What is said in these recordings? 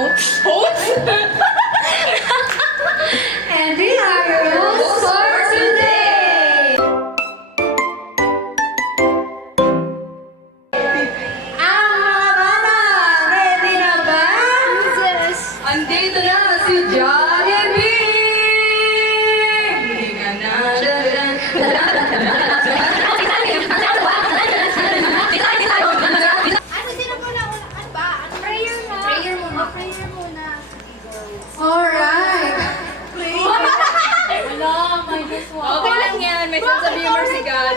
And we are your hosts for today! Ang mga bata, ready na ba? Yes! Andito na si Jollibee! Hindi ka na Sino muna? Ano ba? Prayer muna. Prayer muna. Alright! Wala, may just one. Okay lang yan, may sasabihin mo si God.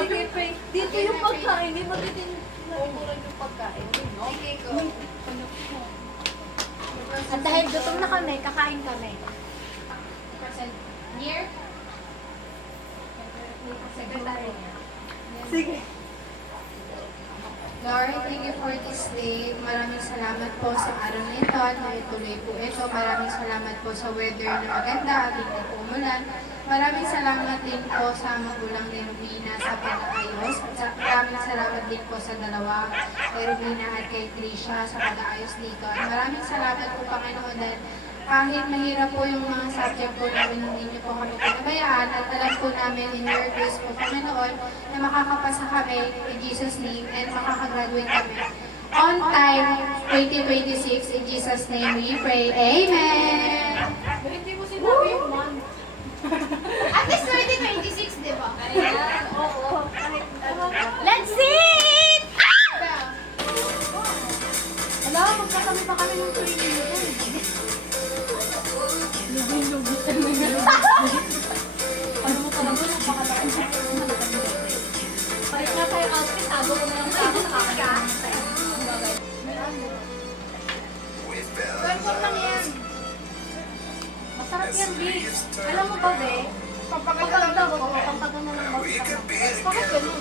Sige, pray. Dito yung pagkain, di magitin nauuran yung pagkain. Sige ko. At dahil gutom na kami, kakain kami. Near? Secretary niya. Sige. Lord, thank you for this day. Maraming salamat po sa araw nito at tuloy po ito. Maraming salamat po sa weather na maganda at hindi po umulan. Maraming salamat din po sa magulang ni Rubina sa pag-aayos. At maraming salamat din po sa dalawa, kay Rubina at kay Trisha sa pag-aayos dito. At maraming salamat po Panginoon dahil kahit mahirap po yung mga subject po namin, hindi niyo po kami pinabayaan at alam po namin in your grace po Panginoon na makakapasa kami in Jesus' name and makakagraduate kami on time 2026. In Jesus' name we pray. Amen! Hindi mo sinabi yung month. At least 2026, di ba? Ayan, oo. Let's see it! Wala, magkakami pa kami ng 3 minutes. Ano mo talaga, napakalaki siya. Palit nga tayo outfit, tago ko na lang sa akin. Welcome lang yan. Masarap yan, B. Alam mo ba, be? Pagpaganda ko, pagpaganda mo lang basta. Bakit ganun?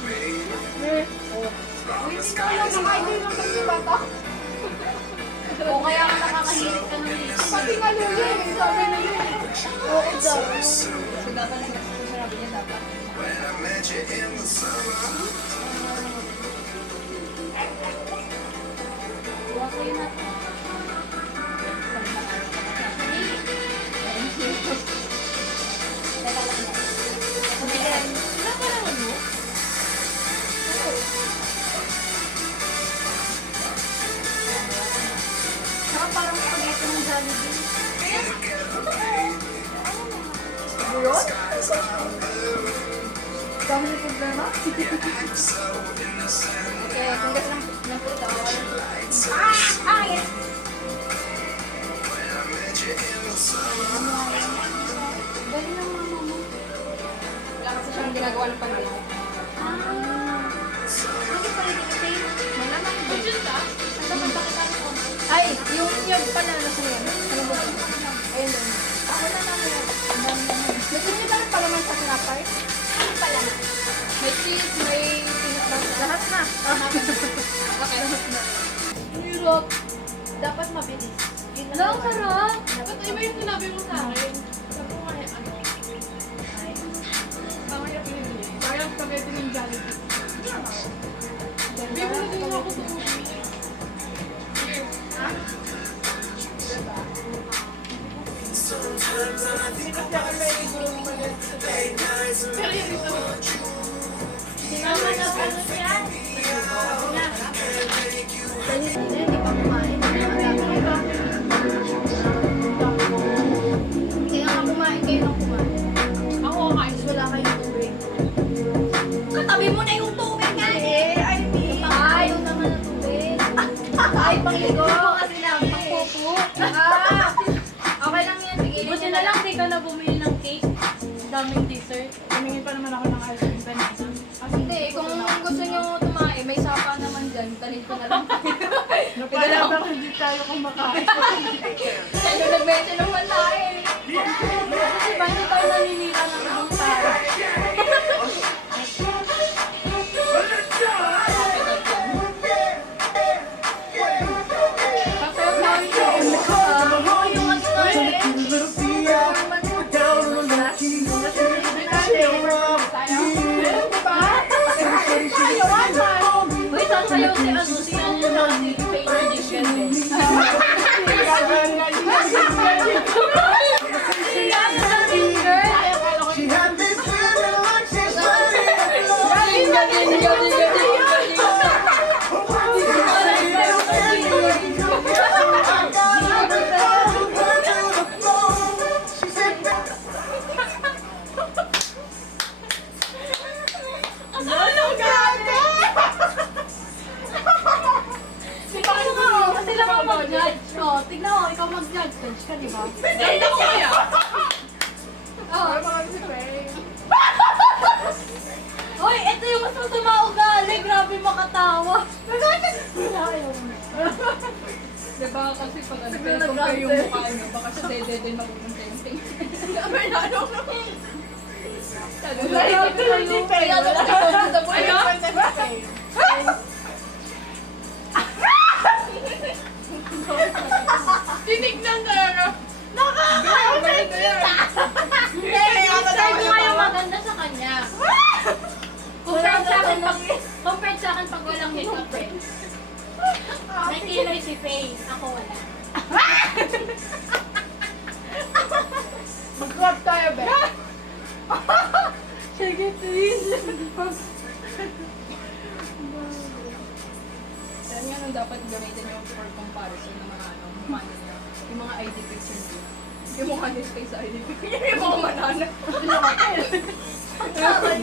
Uy, ikaw lang, mga hindi lang kasi bata. O kaya ka nakakahirit ka ng lisa. Pati nga lulu eh, sabi na yun eh. Oo daw. So dapat sinabi niya dapat. Huwag kayo na. Teka lang yan. Sabihin, wala ka lang ano? Saka parang spaghetti ng Jollibee. Yun? Dami ni problema? Okay, congrats lang po ito. Yes! Galing ng mama mo. Wala kasi siyang ginagawa ng pandemic. Bakit pa rin ito? Malamang ba? Ano ba bakit ano ko? Ay, yung panalo sa yan. Ano ba? Ayun doon. Ako na naman yan. Gusto niyo ba ng palaman sa cracker? Ano pala? May cheese, may peanut butter. Lahat na. Okay. Europe. Dapat mabilis. Hello, sarap. Dapat iba yung sinabi mo sa akin. Sabi ko kaya ano? Ay. Pangaya pinili. Parang spaghetti ng Jollibee. Bibili din ako sa movie. Ha? Diba? Pero yun ito. Sinama na pa na siya. Dahil hindi pa kumain. Kaya nga kumain kayo ng kumain. Ako kumain, wala kayong tubig. Katabi mo na yung tubig nga eh! I mean, ayaw naman ng tubig. Ay, pangligo. Kasi na, pangpupo. Okay lang yan, sige. Buti na lang, di ka na bumili ng cake. Daming dessert. Tumingin pa naman ako ng ice cream kanina. Hindi, kung gusto niyo tumae, may sapa naman dyan. Talin ko na lang. Napalabang hindi tayo kumakain. Ano nag-mention naman tayo. Kasi ba hindi tayo naninira ng ibang tao? Yung ano na eh. Uy, sasayaw si ano, si Paper Dish yan eh. naman mag-judge. Oh, tignan mo, ikaw mag-judge. Judge ka, di ba? Ganda ko kaya. Oh. Marami si Faye. Uy, ito yung mas masama ugali. Grabe makatawa. Ayaw mo. Diba kasi pag ano, Siguro compare yung nag-grande. mukha niyo, baka siya dede din mapupunta yung tingin. Ayaw ko lang si Faye. Tinignan talaga. Sabi ko nga yung maganda sa kanya. Compared sa akin pag walang makeup eh. May kilay si Faye. Ako wala. Mag-crop tayo, be. Sige, please. Kaya nga nung dapat gamitin yung for comparison ng mga ano, mukha niya. Yung mga ID picture niya. Yung mukha niya space sa ID picture. Yung mga manana.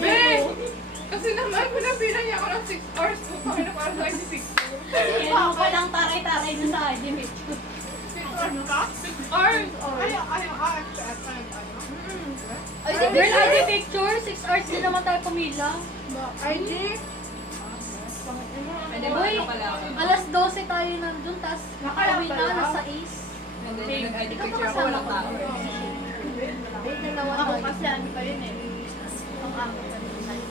Be! Kasi naman, pinabilang niya ako ng 6 hours kung kami na para sa ID picture. Yan mo palang taray-taray dun sa ID picture. 6 hours ka? 6 hours! Ay, girl, ID picture. 6 hours din naman tayo pumila. ID? Pwede ba Uy, ano pala ako? alas 12 tayo nandun, tas nakauwi na, alas 6. And then nag-ID picture ako, walang tao. Ako kasi ano pa yun eh. Ang ako pa yun.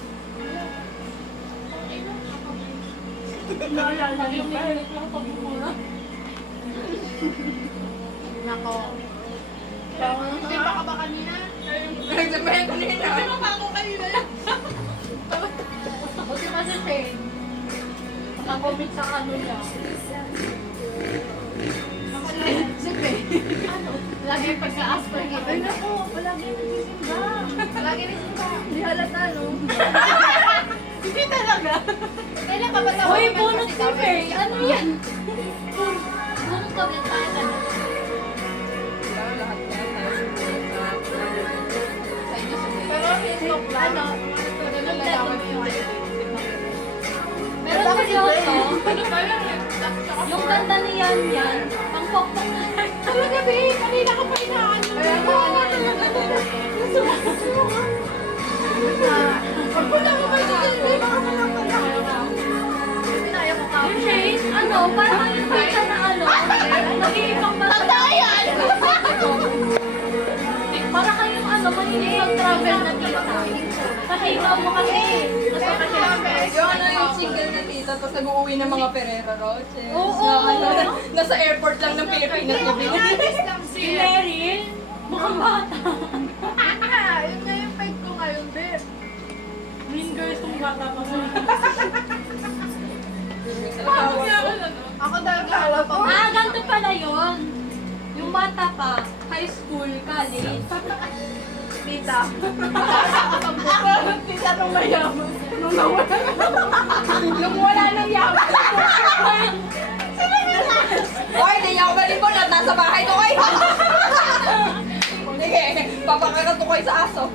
Naalala yung minute lang pagmumura. Nako. Di ba ka ba kanina? Nagsabayan ko nila. Ano pa ako kanina yan? Buti kasi Shane. Nakakomment sa ano niya. Si Faye. Ano? Lagi pagka-ask for given. Ay, nako. Palagi nagsisimba. Lagi rin siya. Di halata, no? Hindi talaga. Kailan ka ba Uy, bunot si Faye. Ano yan? Bunot ka ba tayo ano? Lahat yan. Sa inyo sa Pero TikTok lang. Ano? Nalalaman mo yung ID. Pero seryoso, yung ganda ni Yan Yan, ang pokpok na lang. Talaga, be. Kanina ka pa inaano. Kaya nga, pagpunta mo kayo dito, be. Baka walang pala. Pinaya ko ka. Yung Shane, ano, parang yung pizza na ano, nag-iibang ba? Tatayan! Para kayong ano, mahilig mag-travel na tita. Kasi ikaw mo kasi. Yung ano yung single na tita, tapos nag-uwi ng mga Ferrero Rocher. Oo. Nasa airport lang ng Pilipinas na Si Meryl, mukhang bata. Yun nga yung fake ko ngayon, be. Mean girls kung bata pa mo. Ako dahil kawa pa. Ah, ganito pala yun. Yung bata pa, high school, college. Tita. Tita nung mayaman. Nung nawala. Nung wala nang yaman. Hoy, hindi niya ako malipon at nasa bahay ko kayo. Sige, papakagat ko kayo sa aso.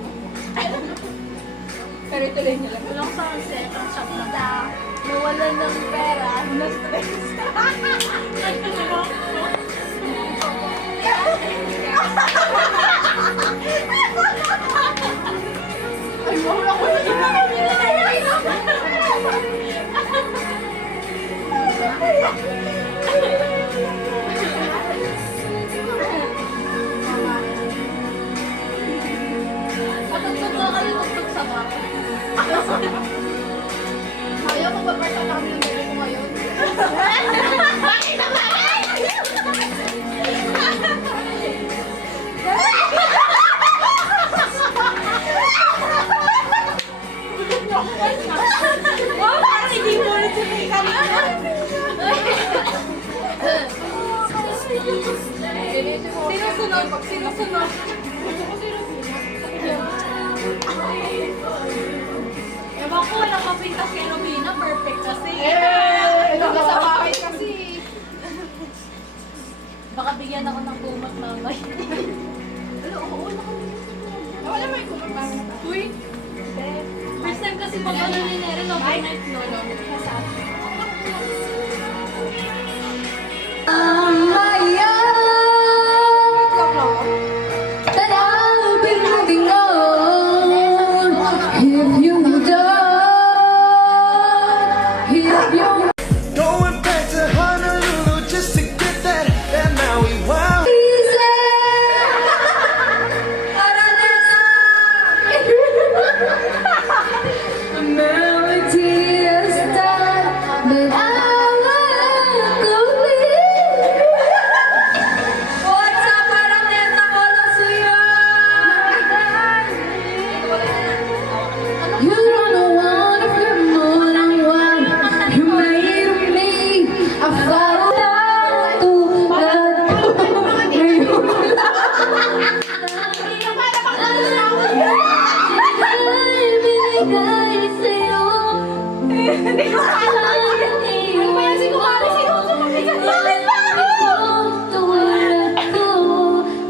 Pero ituloy niyo lang. Walang sunset, ang shop lang. Nawalan ng pera, na-stress. Ay, wala ko Patugtog na kayo tugtog sa bar. Ayaw ko ba parta namin yung bebe ko ngayon? Bakit naman? Wow, parang hindi mo ulit si May kanina. Sinusunod, pag sinusunod. Ewan ko, walang mapintas kay Romina. Perfect kasi. Nasa bahay kasi. Baka bigyan ako ng bumat mamay. Wala may kumapang. Uy! First time kasi pag ano ni Nere, overnight no? Hindi ko alam. Ano ba yan si Kumari? Bakit ba? Tulad ko,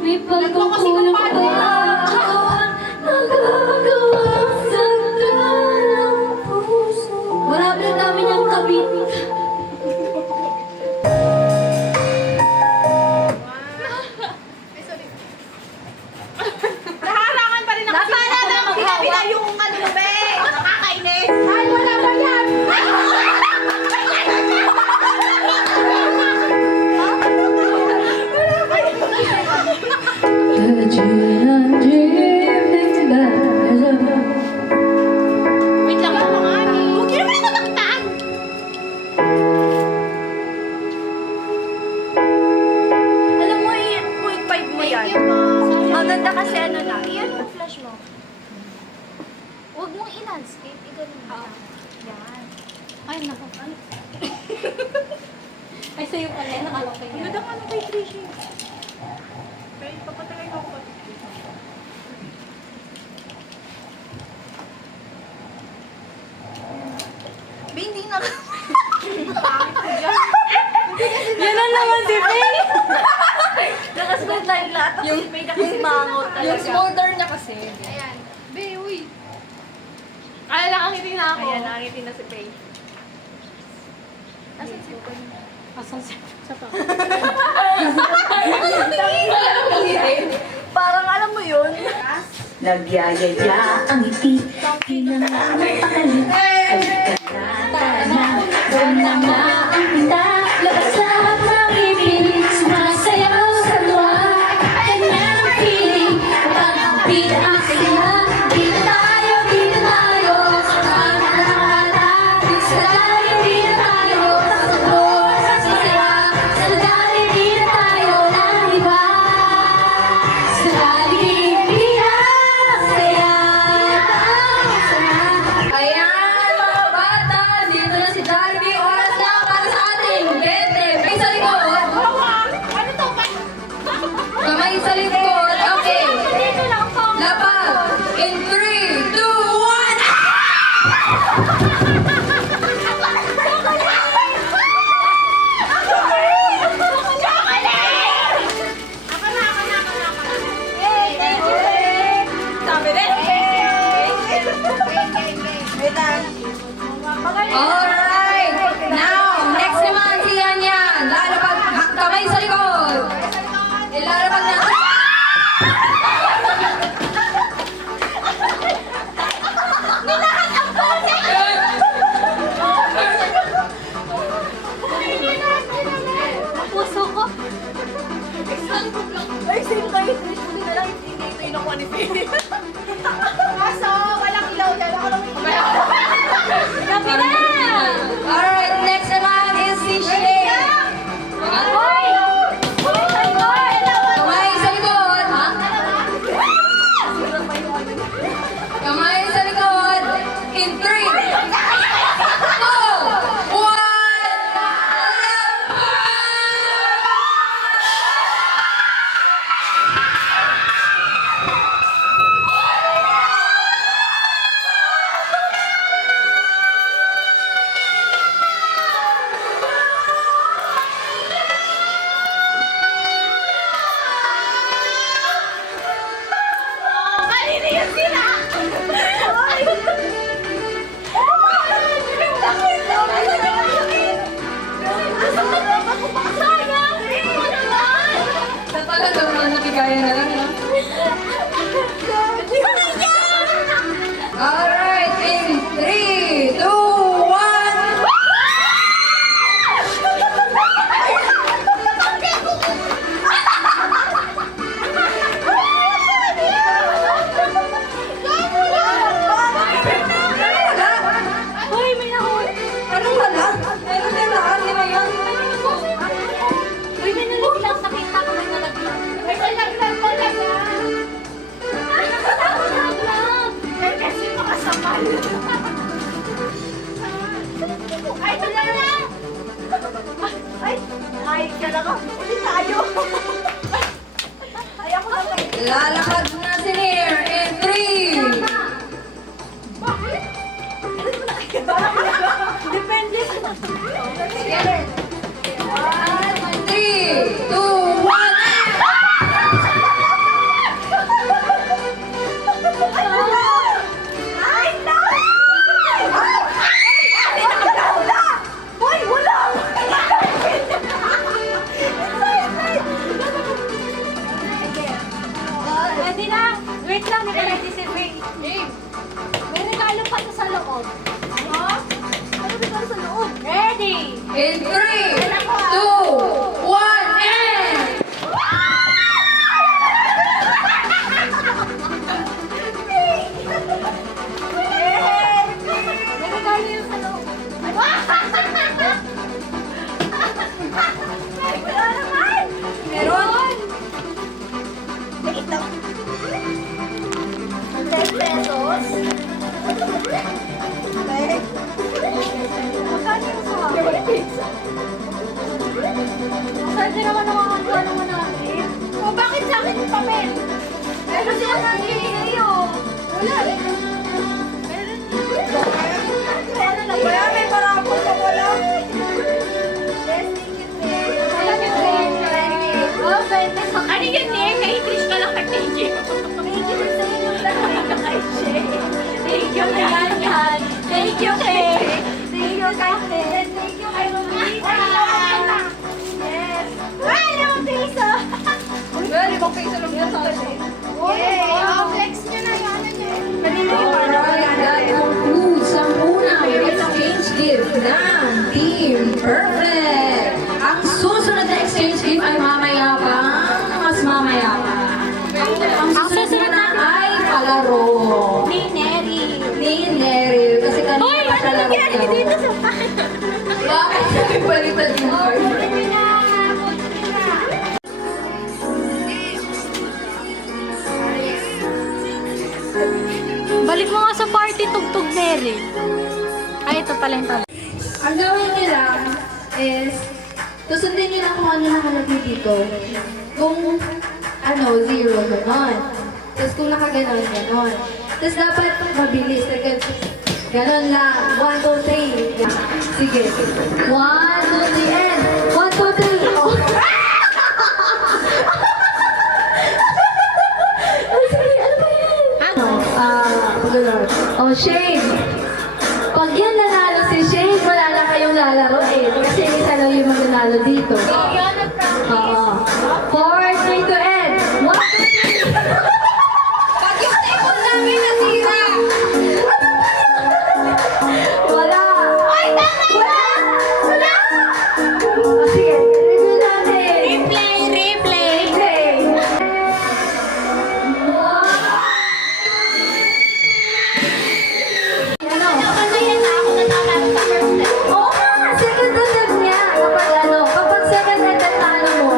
may pagkukulang pa. Nagagawang sakta ng puso. Marami na namin yung kabit. Naharangan pa rin ako. Nasaan na lang pinapila yung ano mo, be? Nakakainis. Ay, wala ba yan? Wait lang ako nga eh. Huwag yun naman nataktan. Alam mo, i-0.5 mo yan. Maganda kasi ano lang. Iyan mo flash mo. Huwag mong i-landscape. Igaling mo. Yan. Ay, naku. Ay, sa'yo pala. Nakalaki yan. Ganda nga nung kay Trishi. Pero papatagay ko ako. Be, hindi na. Yan na naman si Faye. Nakascroll tayo lahat. Yung si Faye na kasi mangot talaga. Yung smolder niya kasi. Ayan. Be, uy. Ay, nakangiti na ako. Ayan, nakangiti na si Faye. Asan si Asan si Parang alam mo yun. Nagyayaya ang ngiti, pinangamit ang na ang pinta, labas lahat ng ibig, sumasayaw sa luha, kanyang feeling, kapag bida ang saya, dito tayo, pangalala, sa lalim, dito tayo, sa sabor, sa saya, sa lalim, dito tayo, ng iba, sa lalim, bilang saya, ayan mga bata, dito na si Darby, oras na para sa ating bete. Kamay sa likod. Kamay sa likod. Okay. Lapag. In 3, 2, 1. Sabi rin. Alright. Now, next naman si Yan Yan. Lalapag. Kamay sa likod. Ilalapag natin. puso ko? Ay, same kayo. Hindi na lang. Hindi ito yung nakuha ni Faye. Kaso, walang ilaw dyan. Ako lang yung ilaw. Gabi na! Alright, next naman is si Shay. Hoy! Kamay sa likod. Kamay sa likod. In 3, 2, 1. Talaga naman nakikaya na lang, no? Alright, in 3, 2, 1. Hoy, may nahuli! Anong wala? Meron na lahat, di ba yun? Uy, may nalaglag. Nakita ko may nalaglag. May palaglag. Ay, nakita ko nalaglag! Kasi makasamal. Ay, wala na. Ay, talaga. Ulit tayo. Ay, ako na ba? Lalakad na si Nir in 3. Bakit? Hindi In 3, 2, 1, and... Nagagaling yung sa loob. Wala naman! Meron! Wait lang. 10 pesos? Magkano yung sa akin? Saan ka naman nakakakuha naman natin? O bakit sa akin yung papel? Meron sila natin sa'yo. Wala eh. Meron yun. Ano na kaya may parapol ka wala? Yes, thank you, Ted. Thank you. Oh, 20 sa Ano yun eh? Kay Trish ka lang nag-thank you. Thank you sa inyo lahat. Kay Shay. Thank you kay Yan. Thank you kay... Thank you kay Ted. Thank you kay Romita. Yes. Ay, 5 piso. Well, 5 piso lang yan sa akin. Yay! Oh, flex nyo na yung ano nyo. Kanina yung ano, That concludes ang unang exchange gift ng Team Perfect. Ang susunod na exchange gift ay mamaya pa. Mas mamaya pa. Ang susunod na ay palaro. Ni Neri. Ni Neryl. Kasi kanina pa siya laro Dito sa Bakit sabi palitan yung card? Balik mo nga sa party tugtog Mary. Ay, ito pala yung tala. Ang gawin nila is, susundin nyo lang kung ano nakalagay dito. Kung ano, 0, ganon. Tapos kung nakaganon, ganon. Tapos dapat mabilis. Ganon lang. 1, 2, 3. Sige. 1, 2, 3, and 1, 2, 3. Oh. Oh, sige. Ano ba yan? Ano? Ganon. Oh, Shane. Pag yan nanalo si Shane, wala na kayong lalaro eh. Kasi isa lang yung mananalo dito. Oo. 4, 3, 2, and 1, 2, 3. Pag yung table namin nasira! Wala! Ay, tama! Wala! Wala! Oh, sige, review natin. Replay! Replay! Okay. Ano? Kaya na ako natalo sa first step. Oo nga, second attempt niya. Kapag ano, kapag second attempt na ano mo,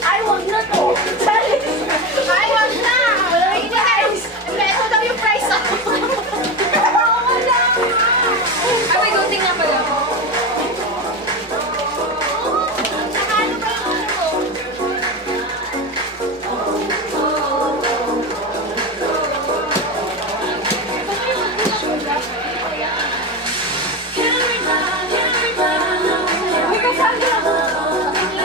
Ay, wag na to. Ay, wag na. Wait, guys. Ito daw yung price ako. Ay, may gunting nga pala. Nakano ba yung ano ko? May kasali ako.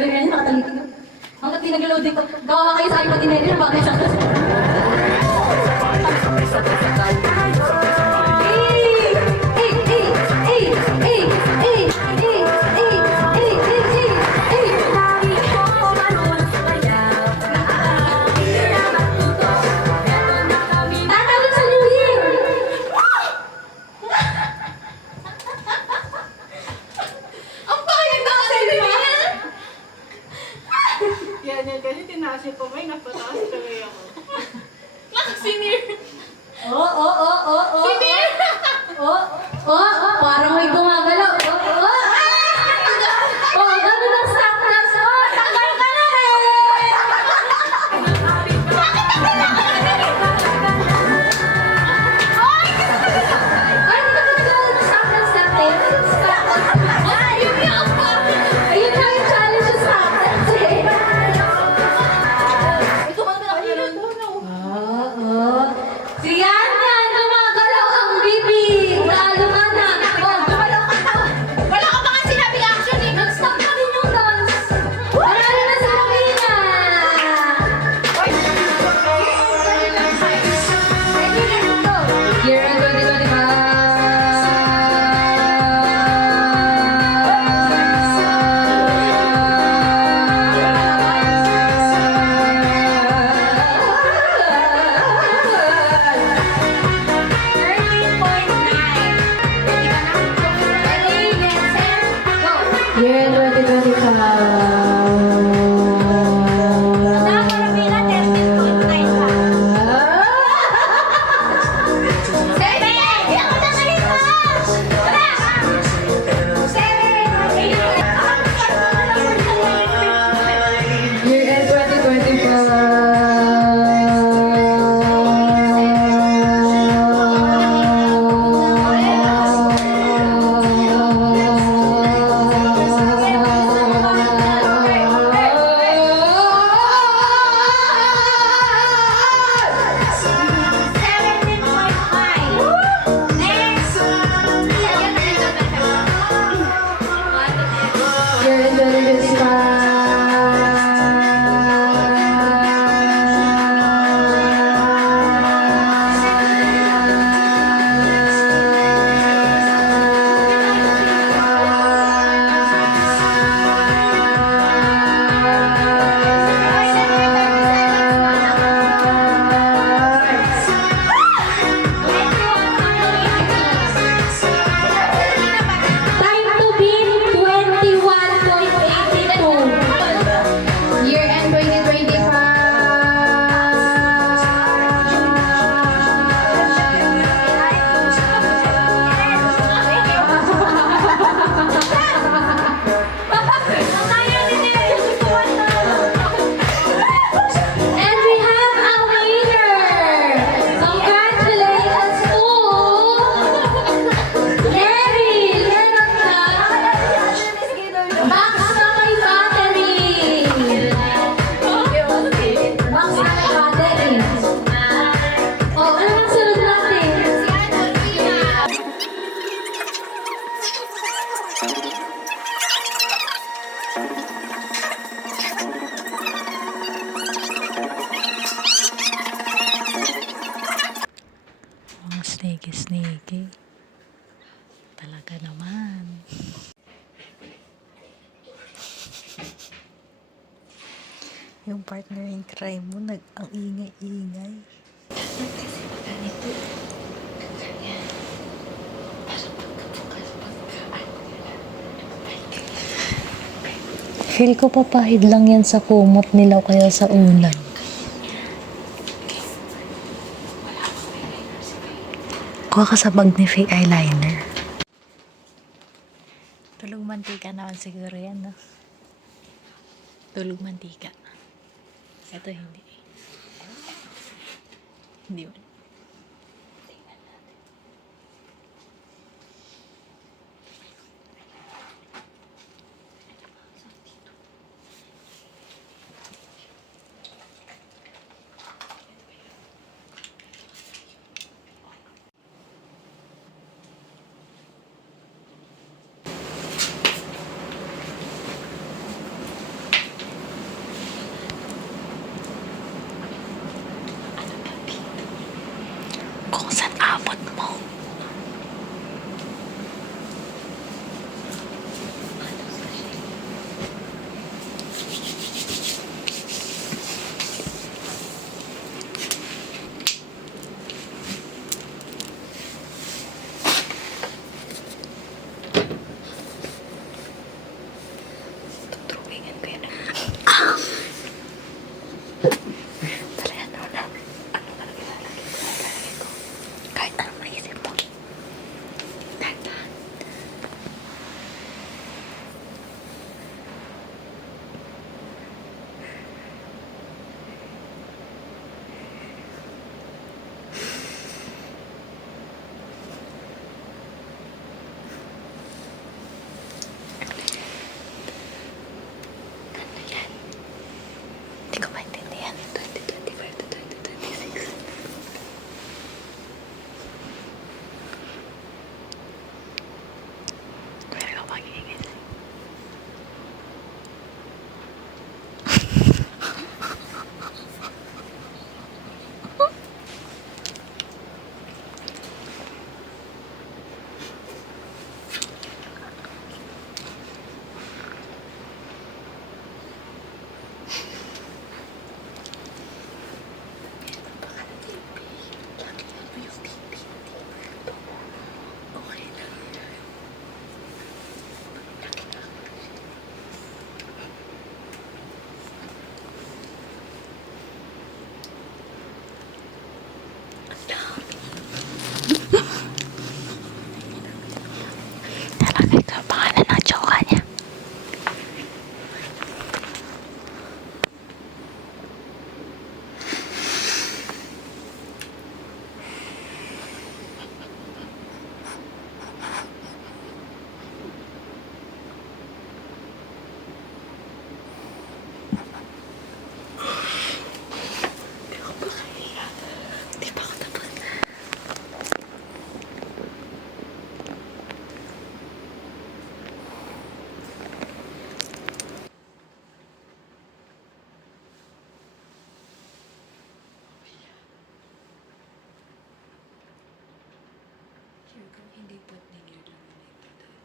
galing yan, nakatalitin ko. Hanggat di nag-loading ko, gawa kayo sa aking patineri na bakit siya. Tatawid sa New Year! Ang pangit na kasi, di ba? Yan yan, kasi tinaas yung kamay, napataas kamay ako. Nakasinir. Parang may gumagalaw. Ganun ang stop dance. Tagal ka na Ay, hindi ka nagawin ng stop dance natin. Ayun nga yung challenge sa stop dance eh. Ito man na kayo. Si Yan, gumagalaw ang bibig. Lalo ka na. Gumalaw ka na. Wala ka pa nga sinabing action eh. Nag-stop na rin yung dance. Marami na sa Rowena. Ready, let's go. Year 2025. Year 'Mga snake. Talaga naman. Yung partner in crime mo, ang ingay-ingay. Feel ko papahid lang yan sa kumot nila o kaya sa unan. Kuha ka sa bag ni fake eyeliner. Tulog mantika naman siguro yan, no? Tulog mantika. Ito hindi. Hindi mo. ko yan. Talaga na. Ano talaga ilalagay ko? Kahit anong maisip mo. Dahan-dahan. Ano yan? Hindi ko maintindihan. 2025 to 2026. Pero ako magigising. Okay na. Nalagay ko ang pangalan ng tsoka niya. Di pa ako tapos. Sure kung hindi pot ninyo lang ito doon.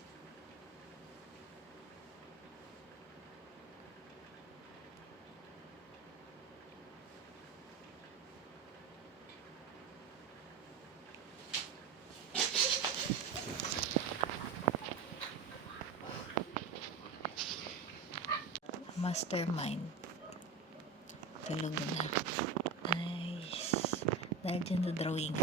Mastermind. Tulog na. Nice. Dahil dyan sa drawing.